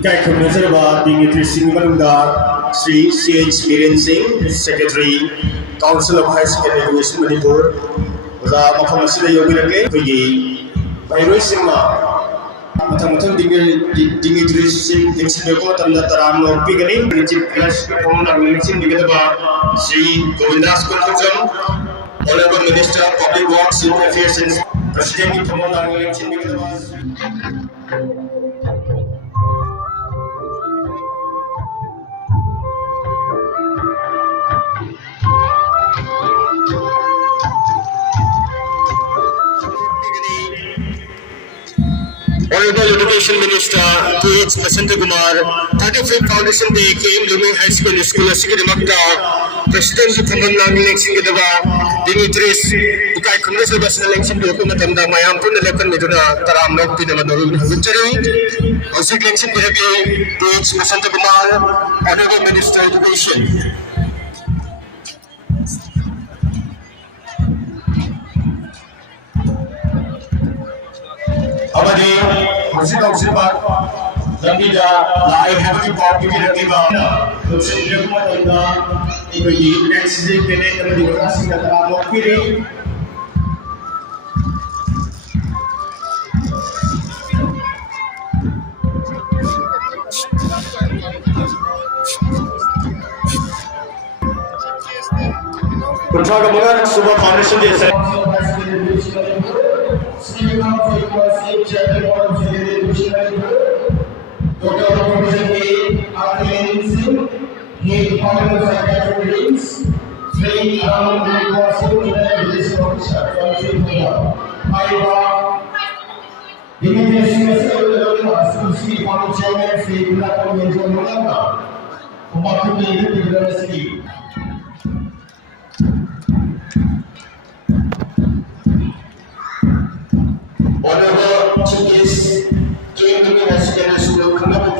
Ikai Khangabok Dimitri Singh Shri Singh, Secretary, Council of High Secondary Education Manipur, Mafam Asida Yogirake, Heirok Singh, Mathamatham Dimitri Singh, Executive Taram Pigani, Chief Class Election Digadaba, Shri Govindas Konthoujam, Honourable Minister of Public Works, Youth Affairs and President of Election Digadaba. Honourable Education Minister Th.Basantakumar, 35th Foundation Day KMBSS High School Asiki President of Election Dimitri Ikai Khangabok election document Mayam Election Miduna Taram Nok Pinamadu Victory. Also election Th.Basantakumar, Honourable Minister Education. Abadi, Masjid of Zimbab, Zambia, I have to copy the Kiba, the Singh and the next day, the University of Mokiri. Khangabok Super Foundation is Dr. Lenin Singh, he founded Psychiatry, Shri Honourable Govindas Konthoujam, Shri Chairman, Shri Menjor, University. Honourable Chief Guest, KMBSS Secondary School Khangabok,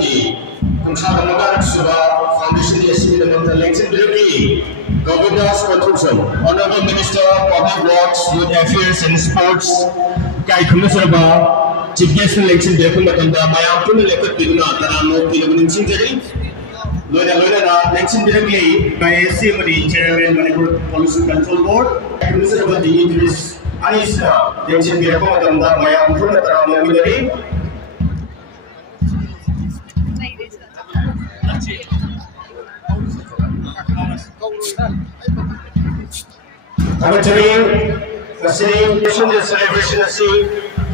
Foundation Asiki Election Directory, Govindas Konthoujam, Honourable Minister of Public Works, Youth Affairs and Sports, Kai Khangabok, Chief Guest Election Directory, Mayam Elected Piduna, Taram Nok Pinamadu Loyana, Election Directory, by CMD Chairman Manipur Pollution Control Board, Khangabok Dimitri Anisna, Election Directory, Mayam Taram Nok. Celebration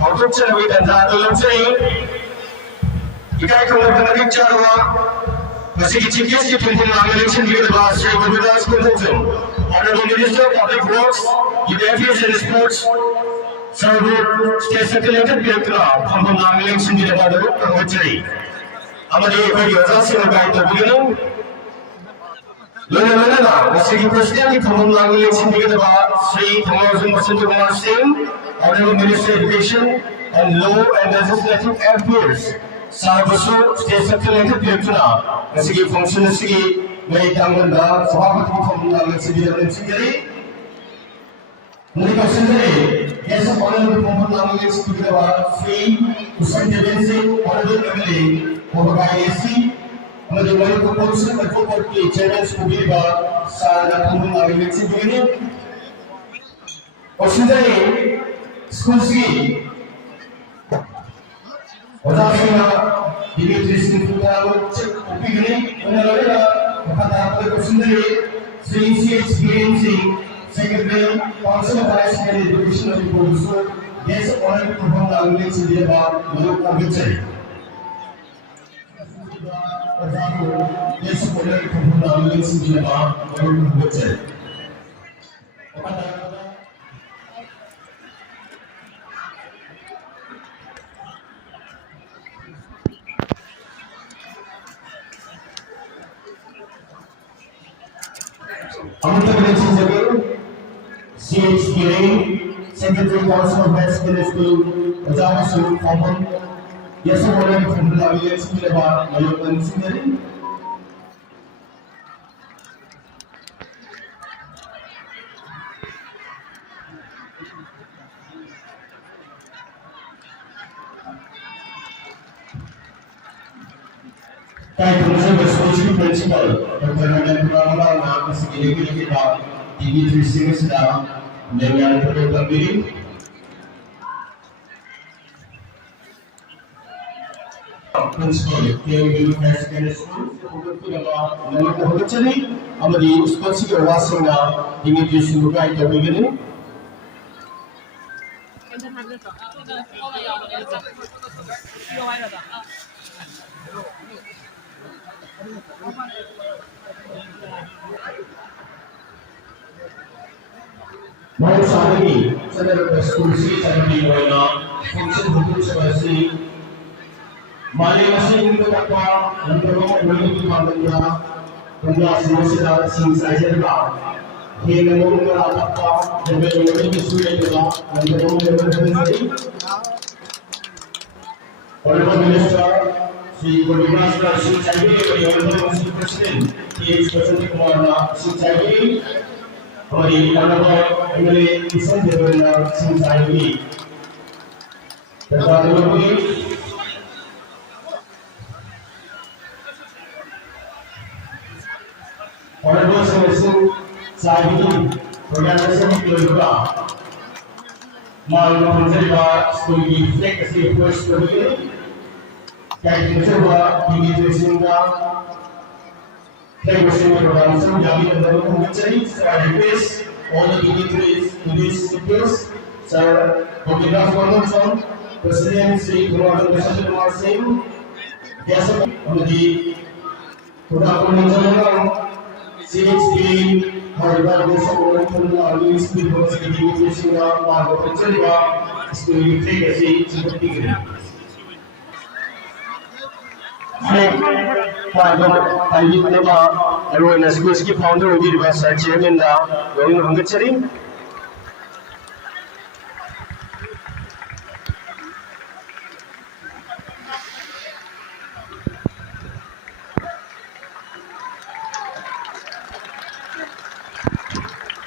outfit and Ikai Khangabok Chief Guest election Shri Honourable Govindas Honourable Minister of Public Works, Youth Affairs and Sports, Server State Secretary Director of election President of election Shri Honourable Singh, Honourable Minister of Education and Law and Legislative Affairs, Sarvasu State Secretary Director, Function May Tanganda, Sabbath election yes, Honourable Shri Usham Deven, Honourable Wabagai, Honourable Proposition Control Chairman Kubiba, Sarah election School Ski Radheshyam, Dimitri Singh, Upigani, Honourable Shri Singh, Secretary, Council of High Secondary Education of the yes, honored to perform the election in the yes, honored to perform the election in the Secretary Council of High Secondary School, Usham, Common, yes, honored to perform the election in the Responsible principal, Dr. Mangang, TV3 Singh, Lenin, principal, KMBSS school, Amadi, responsible Wasanga, immigration guide the beginning. Mau sehari saya berkursi saya di mana fungsi hukum sebagai masing itu apa yang perlu di mana pendas masalah sing saja dah yang mengenai apa yang mengenai sudah juga yang mengenai Honourable Minister Shri Govindas Konthoujam yang menjadi Presiden Th.Basantakumar Psychiatry हमारी Honourable MLA Usham Deven Singh Honourable Singh Radheshyam keluarga malu menjadi school di flagasi first kali kayak mencoba di sehingga program jamin dan mencari secara request all the dignitaries to this speakers Sir Govindas Konthoujam Presiden Shri Honourable Govindas Singh biasa menjadi program menjalankan CHP Heirok Usham dan speakers di sehingga malu mencari school di flag asi seperti ini. Tadi mana Arwah School founder di bahasa Chairman dah yang angkat sering.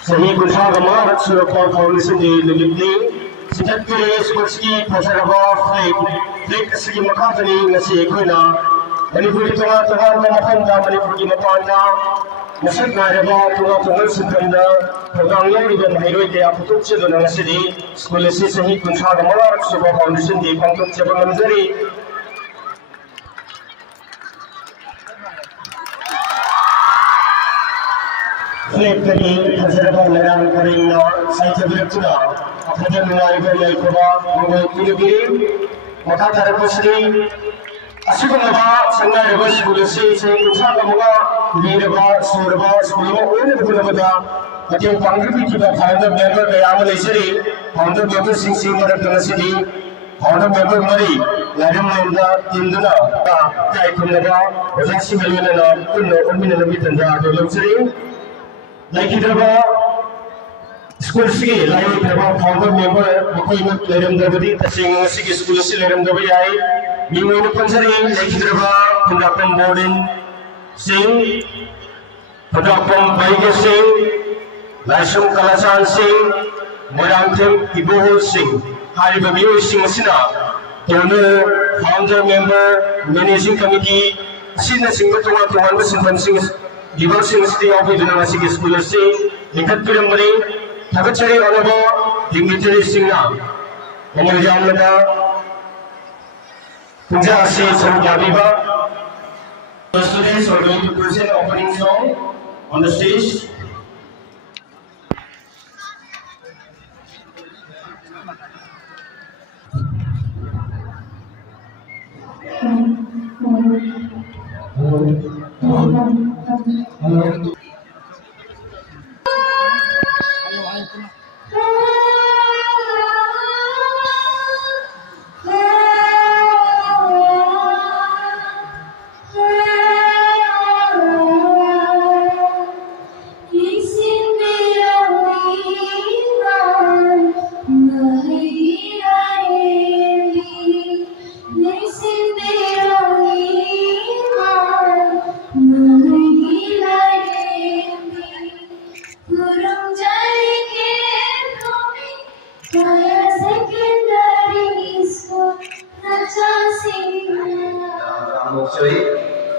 Seni Khangabok Surakon Foundation di Lenin Psychiatry School flag segi makatani nasi kuina Manipuri tengah-tengah memakan Manipuri mapanda Masyad Nairaba tengah-tengah sentanda program yang juga Heirok dia putuk cedera nasi di sekolah seni Khangabok Surakon Foundation di Pangkut Cabang Menjor flag kali hasilkan lerang kering na Psychiatry tuna akan mengajar yang kuat mengenai maka terpusri Asukanaga Sangai Rivers Policy saying Khangabok Leaderba Suraba Skulmo only Bulabada Matin Pangri Kiba founder member Kayamal Isari founder member Singh Tanasidi founder member Mari Ladam Nanda Tinduna Kunaga Rashi Melina Kuno Umina Mitanda Luxury like Hidraba School City like founder member Makoimat Ladam Davadi Singh School City Ladam Davai Minggu Pansari Legidraba Pendapatan Bodin Singh Pendapatan Baik Singh Laisum Kalasan Singh Moyangtem Ibohol Singh Hari Babiyo Singh Sina Tono Founder Member Managing Committee Sina Singh Tuan Simpan Singh Diva Singh City of Indonesia School Singh Lingkat Piramari Thakachari Honourable Dignitary Singh Menjor The students are going to present opening song on the stage.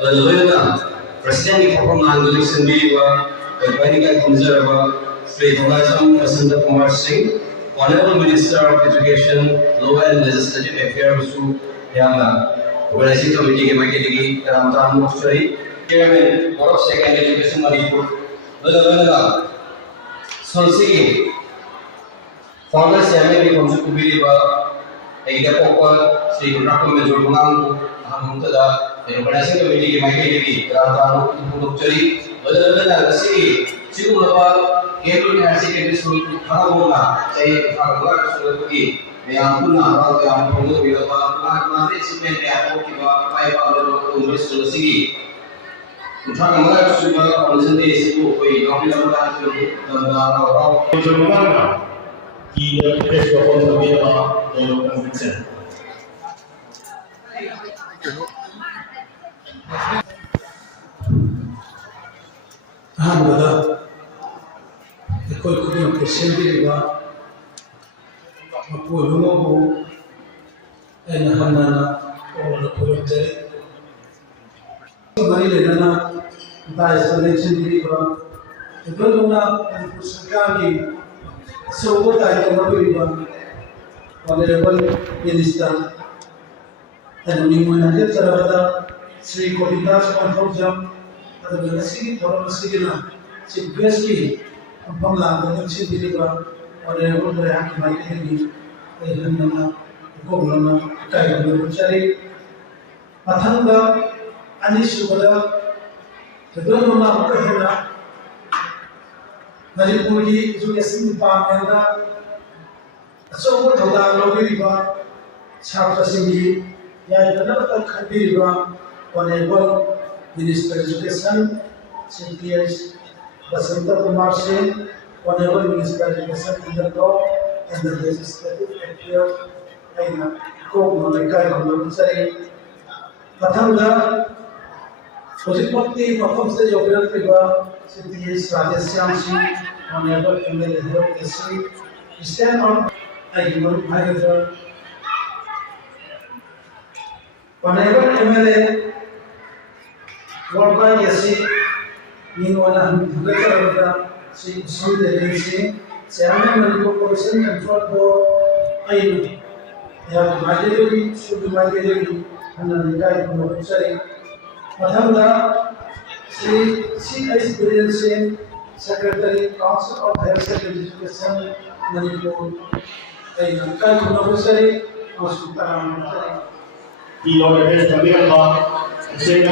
President of Mangang Shri Th.Basantakumar Singh, Honourable Minister of Education, Law and Legislative Affairs Organizing Committee Kemakitiki, Ramtam Mokshari, Chairman, Prof. Second Education Manipur, Singh, Founder Chairman of Hon'ble Shri Honourable Menjor Organizing Committee Kemakitiki, Ramtam Mokshari, KMBSS School Khangabok say Khangabok School ki yang puna atau yang perlu dilakukan achievement yang kita pai pada School Singh. Khangabok School presentation itu koi kami lakukan dan Menjorkan di Dept dalam konvensi. Alhamdulillah. Koi yang presiden juga, aku lumpuh, enaknya orang orang jadi. Kembali lena, bahasa seleksi juga, itu luna sekali. Semua tadi orang juga, Honourable Minister, dan mingguan sahabat Shri Govindas Konthoujam, atau generasi orang masih si BSK. Pembangunan kecil di bawah Honourable yang baik ini, dengan gubernur kaya berbicara, matangga anis sudah kedua nama kerana dari puli juga simpang anda, semua orang lagi riba, siapa sendiri, yang benar benar khawatir riba, Honourable Minister Education, Th.Basantakumar Singh, Honourable Minister of Education in the law and the legislative affairs, and Wabagai Hon'ble. Matangga, Project Perform Stage Operator Radheshyam Singh, Honourable MLA Heirok stand on Honourable MLA Wabagai Meanwhile, Shri Usham Chairman Corporation Control Board, I have migratory, should be migratory, and the guide from the Shari. Matanga, Shri Experiencing Secretary, Council of Higher Secondary Education, Manipur, I have guide from the Shari, Hospital. Di luar address kami adalah saya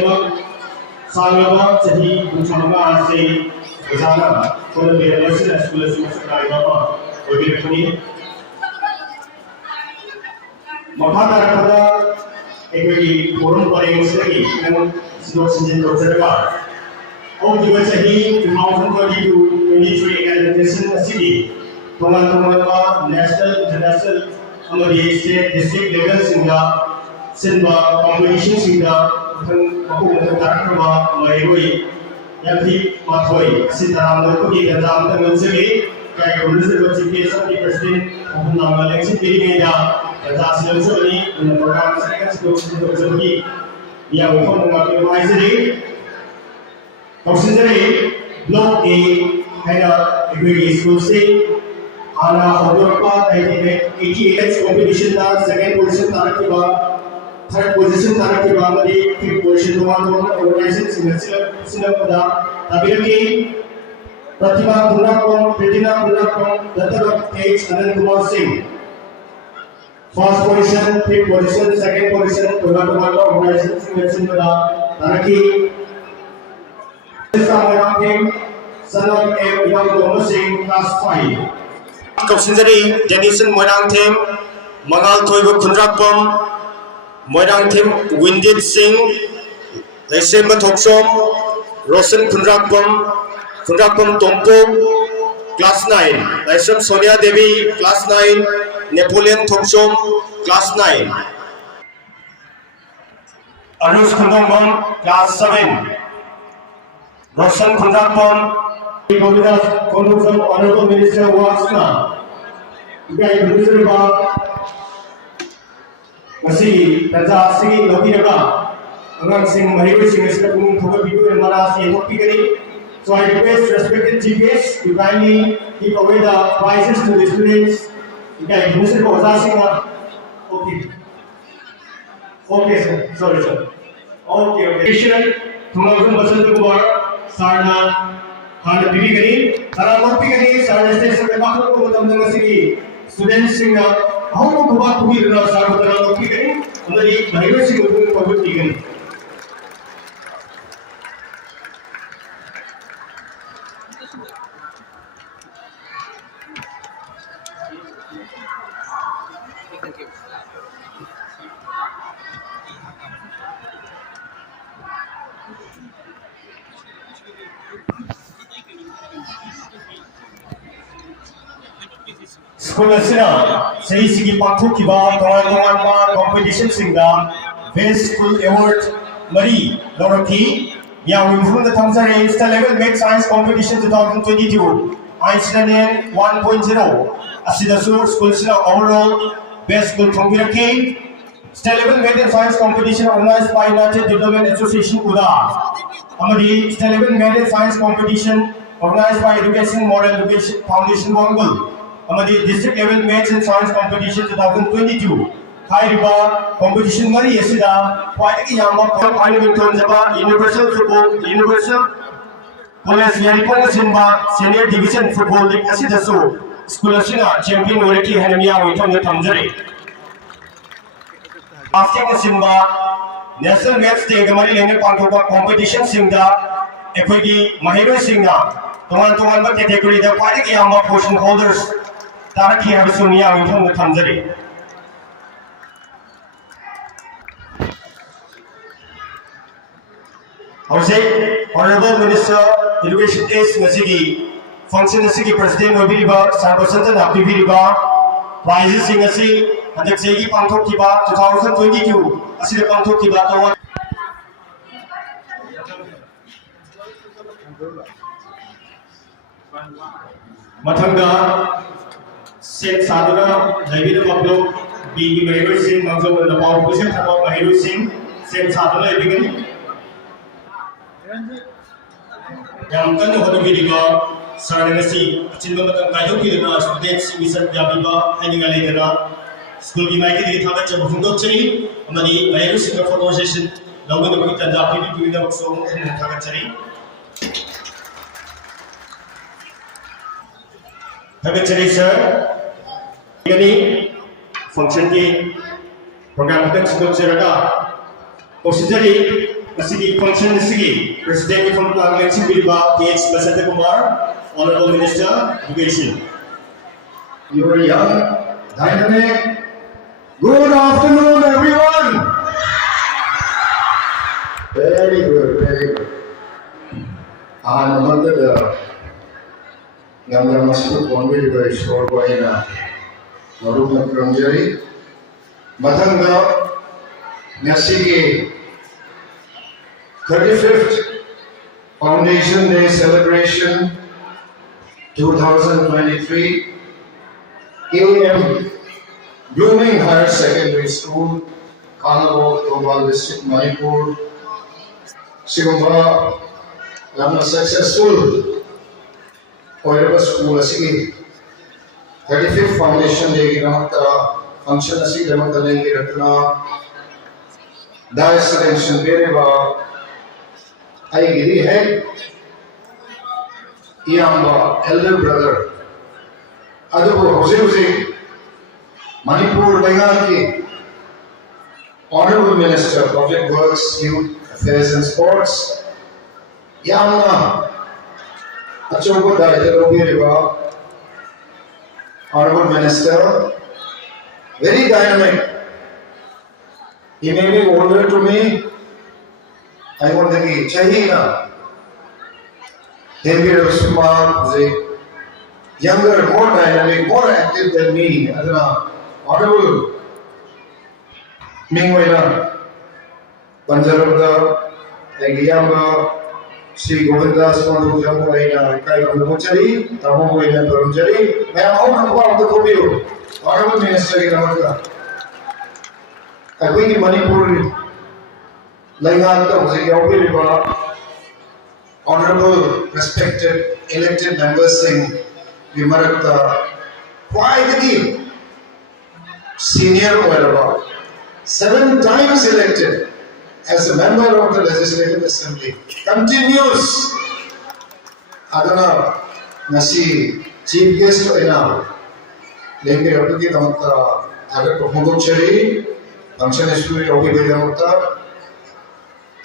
Khangabok jadi bersama si bersama kalau BLS sekolah sekolah apa bagi kami mahkamah pada ekonomi forum paling sekali dengan sidok sinjin dokterga. Oh juga jadi 2022-23 academic session sini teman-teman national international amari state district level sehingga competition sehingga aku mengatakan bahwa Heirok yang di Mathoi sitaram lokasi dan dalam tengah segi kayak kondisi bercipta seperti presiden maupun nama lain sendiri ada dan hasil ini program saya sedang seperti yang untuk mengambil mahasiswa konsentrasi blok A ada degree school sing ana Heirok 88 competition da second position tarik ke third position tarik ke bawah di fifth position teman-teman organisasi sehingga pada tapi lagi Pratibha Punakong, Pretina Punakong, Databak H. Anand Singh first position, fifth position, second position teman-teman organisasi sehingga tariki Mangang team Sanam M. Yang Singh class 5 Kopsindari Janison Mangang team Mangal Thoibu Khundrakpom Mangang team Windit Singh Lesin Thoksom Rosen Khundrakpom Tompok class 9 Lesin Sonia Devi class 9 Napoleon Thoksom class 9 Anush Khundrakpom class 7 Rosen Khundrakpom Govindas Konthoujam Honourable Minister of Works Ikai Minister masih kerja asing lebih dekat Singh Mahiroi Singh is the people in Maras Yehoki. So I request respected chief guests to kindly give away the prizes to the students. Okay, Mr. Koza okay. Okay, sir. Sorry, sir. Okay. Th.Basantakumar, Sarna, Hon'ble Bibigani, Saramok Pigani, Sarna Station, the Bakako, the students sing how to go back to be the Sarna Pigani, and the Mahiroi Singh for good Pigani. School Asina, say Sigi Patukiba, Tongan competition singer, Best School Award, Marie, Loraki, Yang from the Tamsari, Insta Level Make Science Competition 2022, Einstein 1.0, Asida Sur, School Sina overall, Best School from Viraki, State Level Math and Science Competition organized by United Development Association Uda, Amadi, State Level Math and Science Competition organized by Education Moral Education Foundation Hon'ble. Amadi District Level Maths and Science Competition 2022. High competition Mari Yesida, White Yama, Universal Football, Universal College Yaripon Simba, Senior Division Football League Asida So, Schoolashina, Champion Oriki Hanamia, from the Tamjari. Asking Simba, National Maths Day, the Mari Lenin competition Singa, FID Mahiroi Singa, Tongan category, the White Yama portion holders. Taraki have Sonia from the Tanzania. Honourable Minister, Education is Nasigi, Function Nasigi President Obiriba, Th.Basantakumar Pibiriba, Prizes Singasi, and the Segi Pantokiba 2022, Asida Pantokiba. Matanga. Sen Sadhana, David Pablo, being Mahiroi Singh, Mangang, and the power position about Mahiroi Singh, Sen Sadhana, beginning. Yamkan Honourable Saranasi, Chilmatan Kayoki, students, Mission Yabiba, and Ingalena, School United Tavacha Fundotri, Mani, Mahiroi Singh Foundation, Logan with the Dapi, without song and Tagachari. Tagachari, sir. Ini function di program kita sebut secara procedure masih function segi Presiden from Parliament Bilba Th.Basantakumar, Honourable Minister Education. You are young, dynamic. Good afternoon, everyone. Very good. Another Ngam masuk konbil dari short wayna. Narumna Pramjari, Matanga, Nasigi, 35th Foundation Day Celebration 2023, KM Blooming Higher Secondary School, Khangabok, Th.Basantakumar District, Manipur, Sigumba, Lama successful Honorable School Asigi. 35th Foundation Day की function असी जमा करेंगे रखना दास selection पेरे बा आई गिरी है ये Amba elder brother adobo होजे Manipur Bengal की Honourable Minister Public Works, Youth Affairs and Sports ये आम्ना अच्छा को दायित्व लोगे बा Honourable Minister, very dynamic. He may be older to me. I want to be Chahina. Maybe Usham is younger, more dynamic, more active than me. Honourable Mingwaina, Panjarabda, Agiyamba, Shri Govindas Konthoujam Kai Muchari, Tamu Paramjari, I am all of the Kobiyo, Honourable Minister in America. I think in Manipur, Honourable, respected, elected members Singh, quite senior or 7 times elected as a member of the Legislative Assembly, continues. Adana nasi chief guest ina leke apki tamta agar Khangabok chari function student obi bedamta,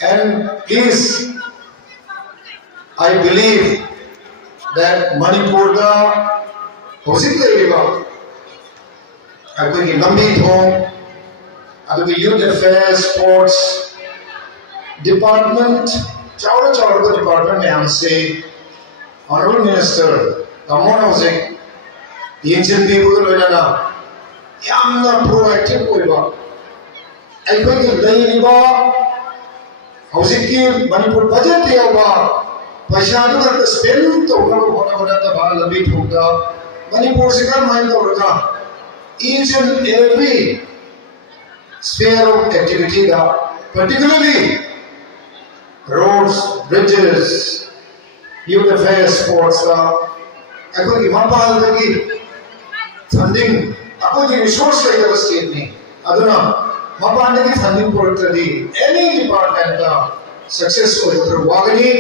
and please, I believe that Manipur da hosik leiba akogi lambi thong adugi youth affairs sports department chawda department mein se Honourable Minister Tamon hosik yinsin people loina yamna proactive oiba akogi leiba hosik ki Manipur budget yawa paisa du spend to hona ba lambi thong da Manipur se ka mind to each and every sphere of activity, particularly roads, bridges, youth affairs, sports, funding, resource like the state, funding for any department successful. Wabagai,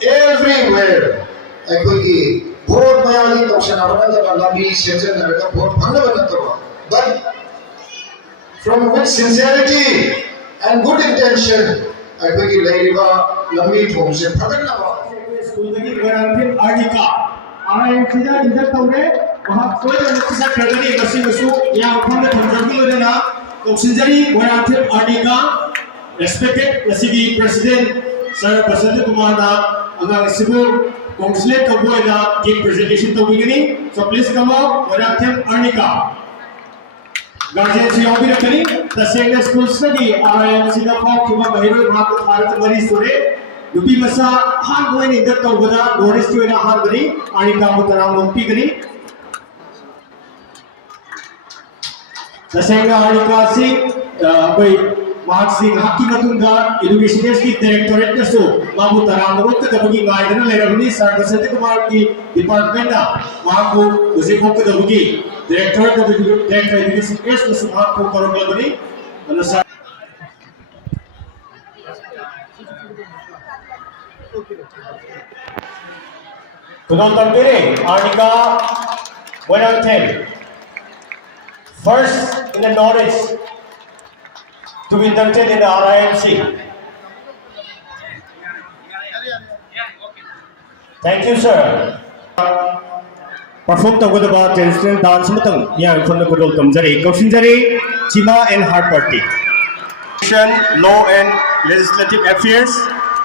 everywhere, but from with sincerity and good intention, respected Nasigi President Sir Th.Basantakumar Mangang Civil Consulate of Boyna give presentation to beginning. So please come up. Wabagai Arnica. Guardians Yobi Rakani, the Singh School Study, RIM Singapore, Heirok, Bharat Mari Sore, Yupi Masa, Han going in the Tobada, Doris to in a Harbari, Arnica Mutaram Pigani. The Singh Arnica Singh, Singh Haki Matunga, Education Directorate Nasu, Mamu Taramok, the Bugi Guide, Leravani, Sir Th.Basantakumar Department, Mamu, Uziko the Bugi, Directorate of the Education Nasu, Mamu Karabani, and the Sir. Kunotampere, Arnica 110. First in the knowledge to be inducted in the RIMC. Thank you, sir. Perform the good about traditional dance matang yang from the good old Kamjari, Kausinjari, Chima and Hard Party. Law and Legislative Affairs,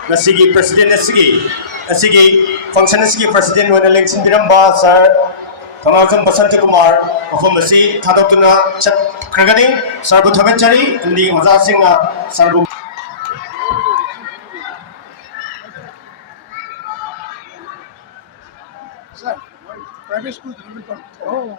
Nasigi President Nasigi Function Nasigi President when election Biramba, sir. Th.Basantakumar, perform the sea, Thadotuna, Chat Kragani, Sarbu Thagachari, and the Mazasing Sarbu. Sir, private school. Oh,